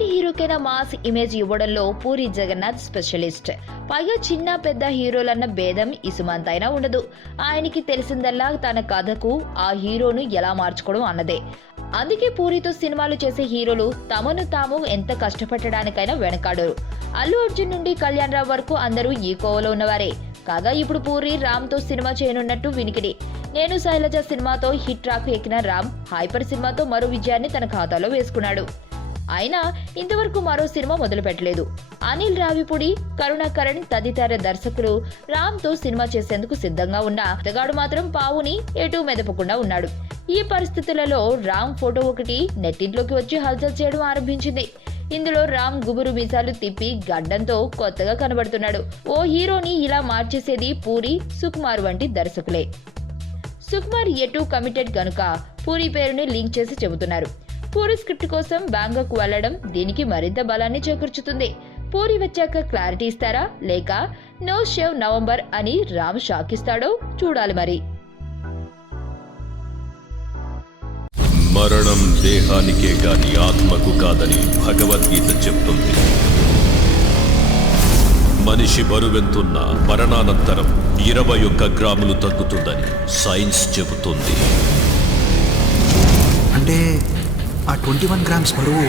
ఎలాంటి హీరోకైనా mass image ఇవ్వడంలో puri Jagannadh specialist. పైగా చిన్న పెద్ద హీరోలన్న భేదం ఇసుమంతైనా ఉండదు. ఆయనకి తెలిసిందల్లా తన కథకు ఆ హీరోను ఎలా మార్చుకోవడం అన్నదే. అందుకే పూరితో సినిమాలు చేసే హీరోలు తమను తాము ఎంత కష్టపెట్టడానికైనా వెనకాడరు. అల్లు అర్జున్ నుండి కళ్యాణ్ రావు వరకు అందరూ ఈ కోవలో ఉన్నవారే. కాగా ఇప్పుడు పూరి రామ్ తో సినిమా చేయనున్నట్టు వినికిడి. నేను శైలజ సినిమాతో హిట్ ట్రాక్ ఎక్కిన రామ్ హైపర్ సినిమాతో మరో విజయాన్ని తన ఖాతాలో వేసుకున్నాడు. అయినా ఇంతవరకు మరో సినిమా మొదలు పెట్టలేదు. అనిల్ రావిపూడి, కరుణాకరణ్ తదితర దర్శకులు రామ్ తో సినిమా చేసేందుకు సిద్ధంగా ఉన్న అతగాడు మాత్రం పావుని ఎటూ మెదపకుండా ఉన్నాడు. ఈ పరిస్థితులలో రామ్ ఫోటో ఒకటి నెట్టింట్లోకి వచ్చి హల్చల్ చేయడం ఆరంభించింది. ఇందులో రామ్ గుబురు మీసాలు తిప్పి గడ్డంతో కొత్తగా కనబడుతున్నాడు. ఓ హీరోని ఇలా మార్చేసేది పూరి, సుకుమార్ వంటి దర్శకులే. సుకుమార్ ఎటూ కమిటెడ్ గనుక పూరి పేరుని లింక్ చేసి చెబుతున్నారు. పూరి స్క్రిప్ట్ కోసం బ్యాంకాక్ వెళ్లడం దీనికి మరింత బలాన్ని చేకూర్చుతుంది. పూరి వచ్చాక క్లారిటీ ఇస్తారా, లేక నో షేవ్ నవంబర్ అని రామ్ షాక్ ఇస్తాడో చూడాలి మరి. మరణం దేహానికే గాని ఆత్మకు కాదని భగవద్గీత చెప్తుంది. మనిషి బరువెంతున్న మరణానంతరం 21 గ్రాములు తగ్గుతుందని సైన్స్ చెబుతుంది. అంటే ఆ 21 గ్రామ్స్ బరువు